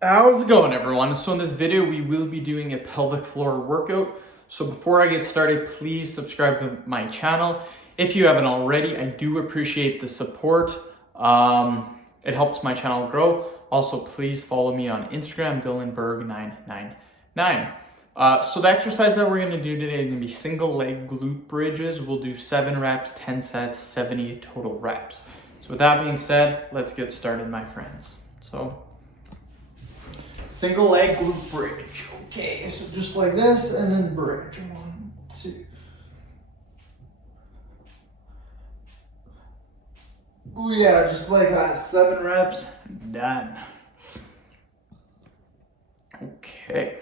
How's it going, everyone? So in this video, we will be doing a pelvic floor workout. So before I get started, please subscribe to my channel. If you haven't already, I do appreciate the support. It helps my channel grow. Also, please follow me on Instagram, DylanBerg999. So the exercise that we're gonna do today is gonna be single leg glute bridges. We'll do 7 reps, 10 sets, 70 total reps. So with that being said, let's get started, my friends. So single leg glute bridge. Okay, so just like this and then bridge. 1, 2. Oh yeah, just like that. 7 reps, done. Okay.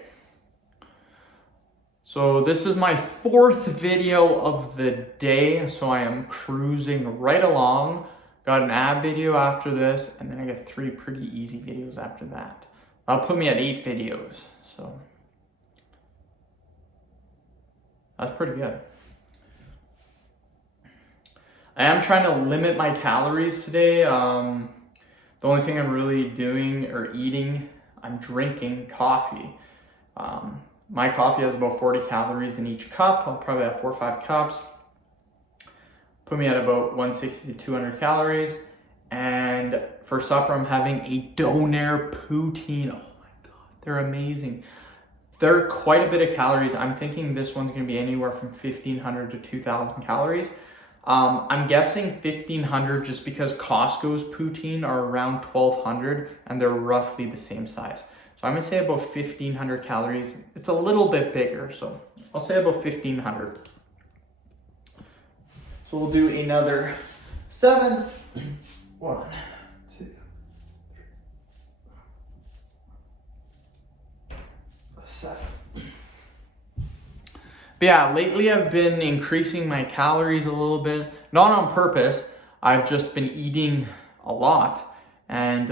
So this is my 4th video of the day, so I am cruising right along. Got an ab video after this, and then I got 3 pretty easy videos after that. That'll put me at 8 videos, so that's pretty good. I am trying to limit my calories today. The only thing I'm really doing or eating, I'm drinking coffee. My coffee has about 40 calories in each cup. I'll probably have 4 or 5 cups. Put me at about 160 to 200 calories. And for supper, I'm having a doner poutine. Oh my God, they're amazing. They're quite a bit of calories. I'm thinking this one's gonna be anywhere from 1,500 to 2,000 calories. I'm guessing 1,500 just because Costco's poutine are around 1,200 and they're roughly the same size. So I'm gonna say about 1,500 calories. It's a little bit bigger, so I'll say about 1,500. So we'll do another 7. 1, 2, 7. But yeah, lately I've been increasing my calories a little bit, not on purpose. I've just been eating a lot, and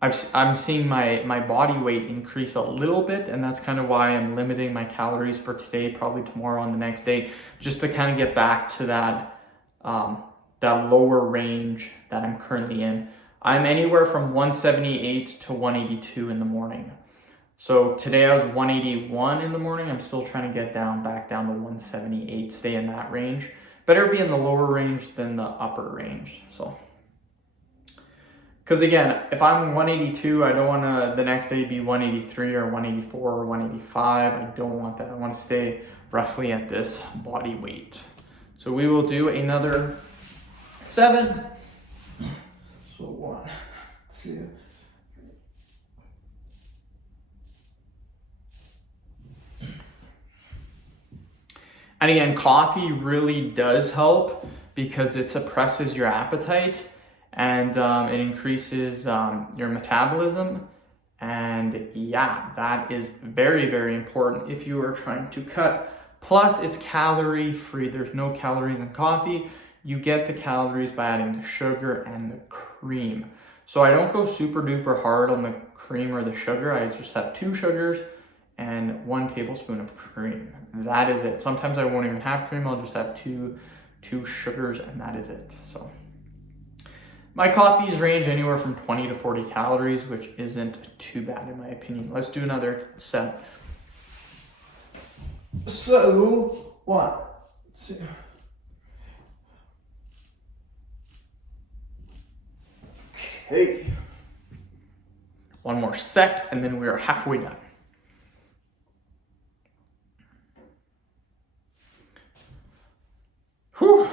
I'm seeing my body weight increase a little bit, and that's kind of why I'm limiting my calories for today, probably tomorrow and the next day, just to kind of get back to that lower range that I'm currently in. I'm anywhere from 178 to 182 in the morning. So today I was 181 in the morning. I'm still trying to get back down to 178, stay in that range. Better be in the lower range than the upper range. So, because again, if I'm 182, I don't want to the next day be 183 or 184 or 185. I don't want that. I want to stay roughly at this body weight. So we will do another 7. So 1, 2. And again, coffee really does help because it suppresses your appetite and it increases your metabolism. And yeah, that is very, very important if you are trying to cut. Plus, it's calorie free. There's no calories in coffee. You get the calories by adding the sugar and the cream. So I don't go super duper hard on the cream or the sugar. I just have 2 sugars and 1 tablespoon of cream. That is it. Sometimes I won't even have cream. I'll just have two sugars and that is it. So my coffees range anywhere from 20 to 40 calories, which isn't too bad in my opinion. Let's do another 7. So 1, 2. Okay. 1 more set and then we are halfway done. Whew.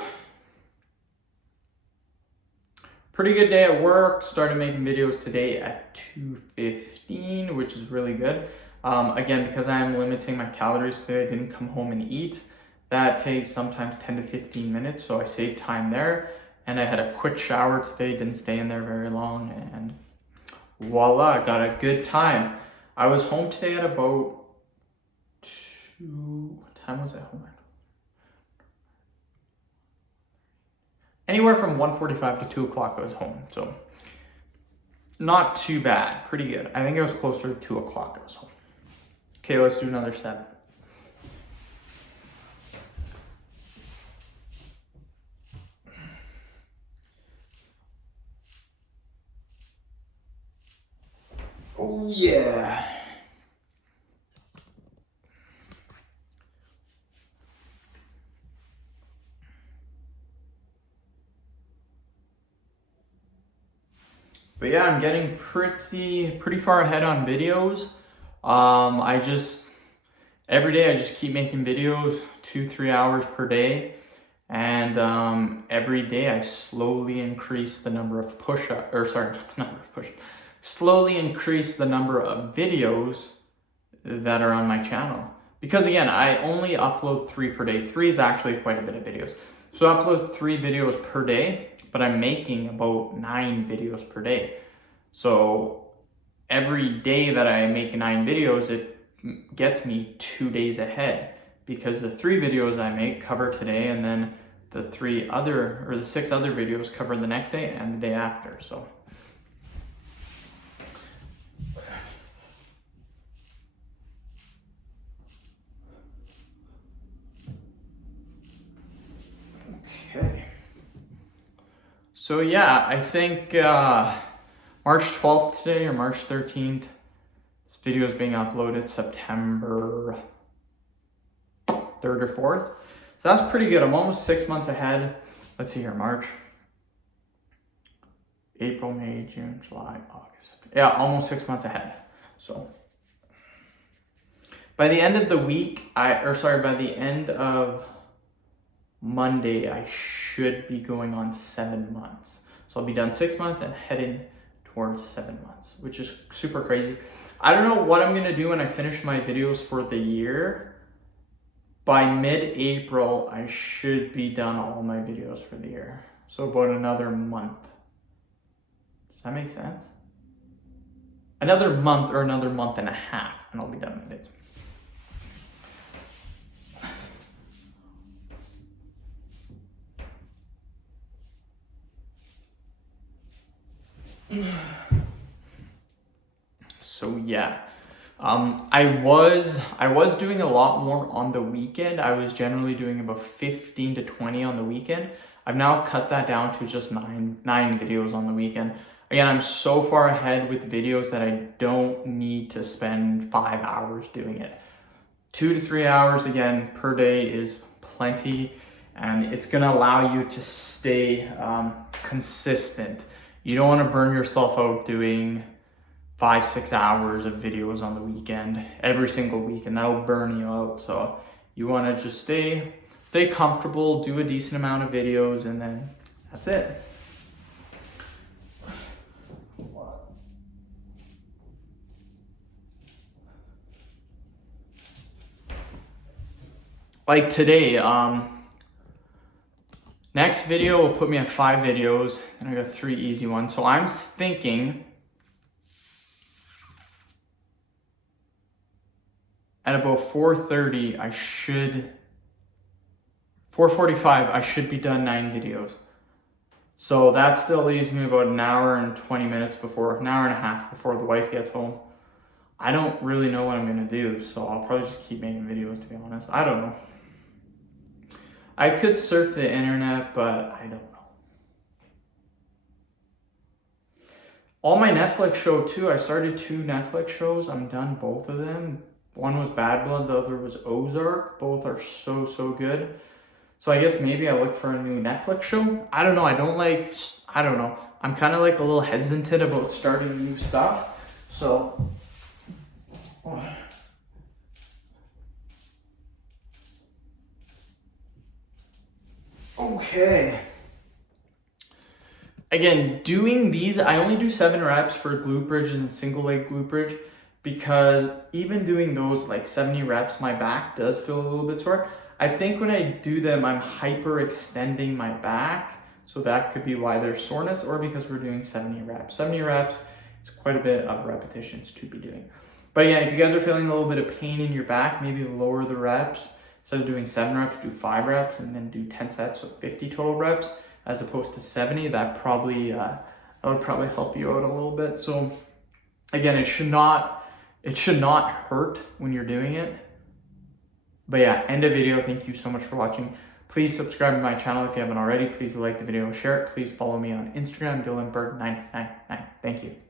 Pretty good day at work. Started making videos today at 2:15, which is really good. Again, because I am limiting my calories today, I didn't come home and eat. That takes sometimes 10 to 15 minutes, so I saved time there. And I had a quick shower today, didn't stay in there very long, and voila, got a good time. I was home today at about 2, what time was I home at? Anywhere from 1:45 to 2 o'clock I was home, so not too bad, pretty good. I think it was closer to 2 o'clock I was home. Okay, let's do another 7. Oh yeah. But yeah, I'm getting pretty far ahead on videos. Every day I just keep making videos, 2-3 hours per day. And every day I slowly increase the number of push-up, or sorry, not the number of push-ups, slowly increase the number of videos that are on my channel. Because again, I only upload 3 per day. 3 is actually quite a bit of videos. So I upload 3 videos per day, but I'm making about 9 videos per day. So every day that I make 9 videos, it gets me 2 days ahead, because the 3 videos I make cover today, and then the 6 other videos cover the next day and the day after. So okay. So yeah, I think March 12th today, or March 13th. This video is being uploaded September 3rd or 4th. So that's pretty good. I'm almost 6 months ahead. Let's see here, March, April, May, June, July, August. Yeah, almost 6 months ahead. So by the end of the week, by the end of Monday, I should be going on 7 months. So I'll be done 6 months and heading towards 7 months, which is super crazy. I don't know what I'm gonna do when I finish my videos for the year. By mid-April, I should be done all my videos for the year. So about another month. Does that make sense? Another month or another month and a half, and I'll be done with it. So yeah, I was doing a lot more on the weekend. I was generally doing about 15 to 20 on the weekend. I've now cut that down to just nine videos on the weekend. Again, I'm so far ahead with videos that I don't need to spend 5 hours doing it. 2 to 3 hours again per day is plenty, and it's gonna allow you to stay consistent. You don't want to burn yourself out doing 5-6 hours of videos on the weekend every single week, and that'll burn you out. So you want to just stay comfortable, do a decent amount of videos, and then that's it. Like today, next video will put me at 5 videos, and I got 3 easy ones. So I'm thinking at about 4:30, 4:45, I should be done 9 videos. So that still leaves me about an hour and 20 minutes an hour and a half before the wife gets home. I don't really know what I'm gonna do, so I'll probably just keep making videos, to be honest. I don't know. I could surf the internet, but I don't know. All my Netflix show too, I started 2 Netflix shows. I'm done both of them. One was Bad Blood, the other was Ozark. Both are so good. So I guess maybe I look for a new Netflix show. I don't know. I don't know. I'm kind of like a little hesitant about starting new stuff. So, okay. Again, doing these, I only do 7 reps for glute bridge and single leg glute bridge, because even doing those like 70 reps, my back does feel a little bit sore. I think when I do them, I'm hyperextending my back. So that could be why there's soreness, or because we're doing 70 reps. 70 reps is quite a bit of repetitions to be doing. But again, if you guys are feeling a little bit of pain in your back, maybe lower the reps. Instead of doing 7 reps, do 5 reps and then do 10 sets, so 50 total reps, as opposed to 70. That would probably help you out a little bit. So again, it should not hurt when you're doing it. But yeah, end of video. Thank you so much for watching. Please subscribe to my channel if you haven't already. Please like the video, share it. Please follow me on Instagram, Dylanberg999. Thank you.